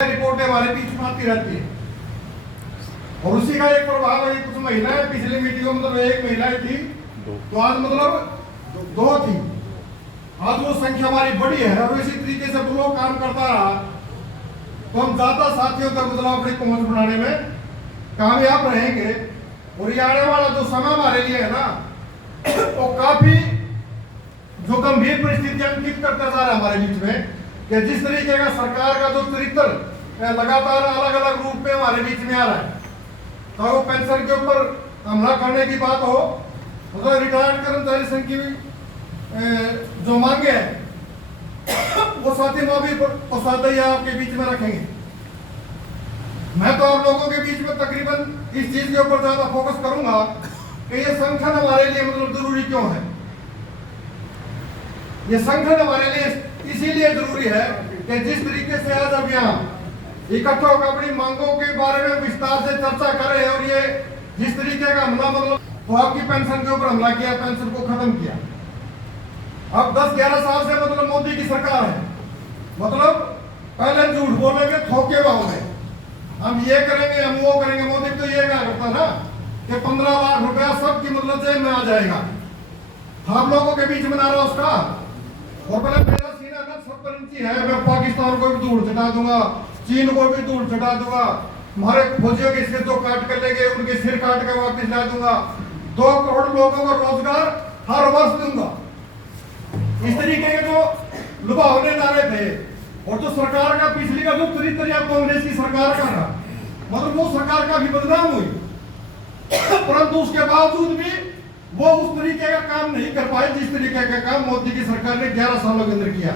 रिपोर्टें हमारे बीच में आती रहती है और उसी का एक प्रभाव है। कुछ महिलाएं पिछली मीटिंग में मतलब एक महिलाएं थी तो आज मतलब दो थी। आज वो संख्या हमारी बड़ी है और इसी तरीके से वो काम करता रहा तो हम ज्यादा साथियों तक मतलब अपनी पहुंच बनाने में कामयाब रहेंगे। और ये आने वाला जो समय हमारे लिए है ना वो काफी जो गंभीर परिस्थितियां अंकित करता जा रहा है हमारे बीच में कि जिस तरीके का सरकार का जो चरित्र लगातार अलग अलग रूप में हमारे बीच में आ रहा है। तो वो पेंशन के ऊपर हमला करने की बात हो मतलब रिटायर्ड कर्मचारी संघ की जो मांगे हैं वो साथी भी प्रसाद आपके बीच में रखेंगे। मैं तो आप लोगों के बीच में तकरीबन इस चीज के ऊपर ज्यादा फोकस करूंगा कि ये संगठन हमारे लिए मतलब जरूरी क्यों है। ये संगठन हमारे लिए इसीलिए जरूरी है कि जिस तरीके से आज अब यहाँ इकट्ठा होकर अपनी मांगों के बारे में विस्तार से चर्चा करें और ये जिस तरीके का हमला मतलब तो आपकी पेंशन के ऊपर हमला किया, पेंशन को खत्म किया। अब 10-11 साल से मतलब मोदी की सरकार है। मतलब पहले झूठ बोलेंगे थोके भाव में हम ये करेंगे हम वो करेंगे। मोदी तो ये क्या करता ना कि 15 लाख रुपया सबकी मतलब जेब में आ जाएगा। आप लोगों के बीच में ना रहा उसका और पहले मेरा सीना ना 70 इंची है। मैं पाकिस्तान को भी धूल चटा दूंगा, चीन को भी धूल चटा दूंगा, हमारे फौजियों के सिर तो काट कर लेंगे, उनके सिर काट कर वापस ला दूंगा, 2 करोड़ लोगों को रोजगार हर वर्ष दूंगा। इस तरीके के जो लुभावने नारे थे और जो सरकार का पिछली का जो चरित्र या कांग्रेस की सरकार का था मतलब वो सरकार का भी बदनाम हुई परंतु उसके बावजूद भी वो उस तरीके का काम नहीं कर पाए जिस तरीके का काम मोदी की सरकार ने 11 सालों के अंदर किया।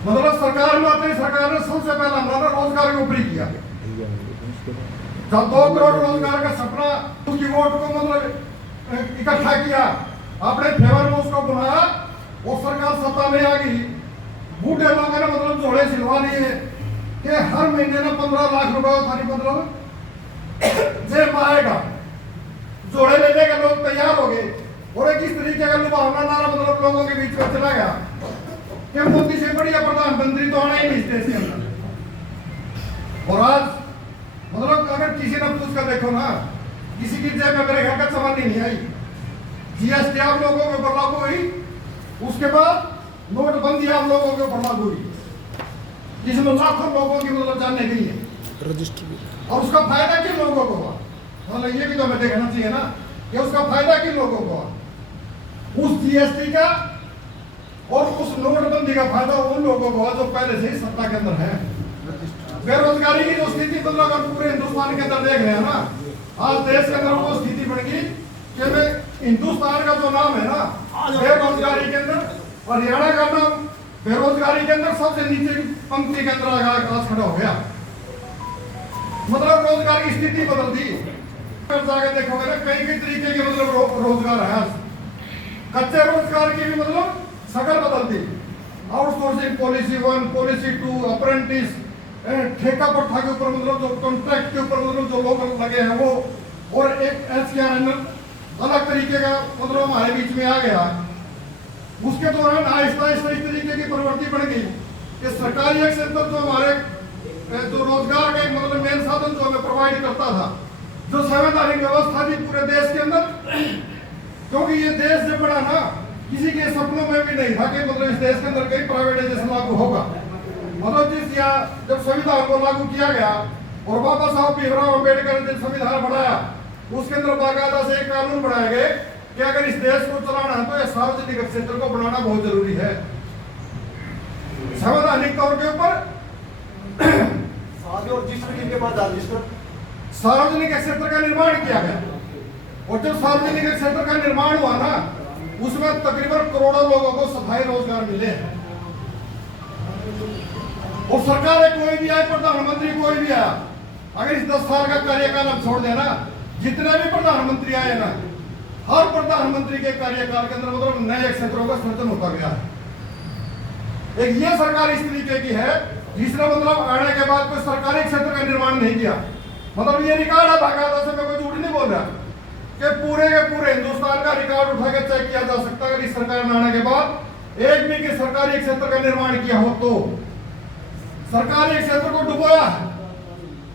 मतलब सरकार में अपनी सरकार ने सबसे पहला हमला रोजगार के ऊपर ही किया। जब 2 करोड़ रोजगार का सपना उसकी वोट को मतलब इकट्ठा किया, अपने फेवर में उसको बनाया और सरकार सत्ता में आ गई। बूढ़े लोगों ने मतलब जोड़े सिलवा लिए कि हर महीने ना 15 लाख रुपए थारी मतलब जेब आएगा। जोड़े लेने के लोग तैयार हो गए और एक इस तरीके का लुभावना नारा मतलब लोगों के बीच में चला गया कि मोदी से बढ़िया प्रधानमंत्री तो आना ही नहीं देश के अंदर। और आज मतलब अगर किसी ने पूछ कर देखो ना किसी की जेब में मेरे घर का सामान नहीं आई। जीएसटी आप लोगों के ऊपर लागू हुई, उसके बाद नोटबंदी आप लोगों के ऊपर लागू हुई जिसमें लाखों लोगों की मतलब जानने के लिए रजिस्टर और उसका फायदा किन लोगों को हुआ मतलब ये भी तो हमें देखना चाहिए ना कि उसका फायदा किन लोगों को हुआ। उस जीएसटी का और उस नोटबंदी का फायदा उन लोगों को हुआ जो पहले से ही सत्ता के अंदर है। बेरोजगारी की जो स्थिति मतलब अगर पूरे हिंदुस्तान के अंदर देख रहे हैं ना आज देश के अंदर वो स्थिति बन गई कि हिंदुस्तान का जो नाम है ना बेरोजगारी के अंदर हरियाणा का नाम बेरोजगारी के अंदर सबसे नीचे की पंक्ति के अंदर आज खड़ा हो गया। मतलब रोजगार की स्थिति बदल दी। जाके देखोगे ना कई कई तरीके के मतलब रोजगार है। कच्चे रोजगार की भी मतलब शकल बदल दी। आउटसोर्सिंग पॉलिसी 1, पॉलिसी 2, अप्रेंटिस, ठेका प्रथा के ऊपर मतलब जो कॉन्ट्रैक्ट के ऊपर मतलब जो लोग लगे हैं वो और एक एसकेआरएन अलग तरीके का मतलब हमारे बीच में आ गया। उसके दौरान आहिस्ता आहिस्ता इस तरीके की प्रवृत्ति बढ़ गई कि सरकारी क्षेत्र जो हमारे जो रोजगार का एक मतलब मेन साधन जो हमें प्रोवाइड करता था जो संवैधानिक व्यवस्था थी पूरे देश के अंदर क्योंकि ये देश जब बड़ा ना किसी के सपनों में भी नहीं था कि मतलब इस देश के अंदर कहीं प्राइवेटाइजेशन लागू होगा। मतलब जिस यहाँ जब संविधान को लागू किया गया और बाबा साहब भीमराव अम्बेडकर ने संविधान बनाया उसके अंदर बाकायदा से एक कानून बनाए गए कि अगर इस देश को चलाना है तो यह सार्वजनिक क्षेत्र को बनाना बहुत जरूरी है। संवैधानिक तौर के ऊपर सार्वजनिक क्षेत्र का निर्माण किया गया और जब सार्वजनिक क्षेत्र का निर्माण हुआ ना उसमें तकरीबन करोड़ों लोगों को स्थायी रोजगार मिले और सरकार कोई भी आए प्रधानमंत्री कोई भी आया अगर इस 10 साल का कार्यकाल हम छोड़ देना जितने भी प्रधानमंत्री आए ना हर प्रधानमंत्री के कार्यकाल के अंदर मतलब नए क्षेत्रों का सृजन होता गया है। एक ये सरकार इस तरीके की है जिसने मतलब आने के बाद कोई सरकारी क्षेत्र का निर्माण नहीं किया। मतलब ये रिकॉर्ड है बाकायदा से मैं कोई झूठ नहीं बोल रहा कि पूरे के पूरे हिंदुस्तान का रिकॉर्ड उठा के चेक किया जा सकता है अगर इस सरकार ने आने के बाद एक भी के सरकारी क्षेत्र का निर्माण किया हो तो सरकारी क्षेत्र को डुबोया है।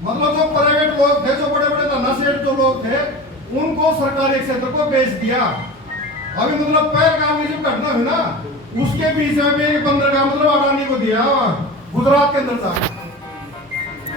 मतलब जो प्राइवेट लोग थे, जो बड़े बड़े धन्ना सेठ जो लोग थे, उनको सरकारी क्षेत्र को बेच दिया। अभी मतलब पहलगाम की जो घटना हुई ना, उसके बीच में भी बंदरगाह मतलब अडानी को दिया गुजरात के अंदर जाकर।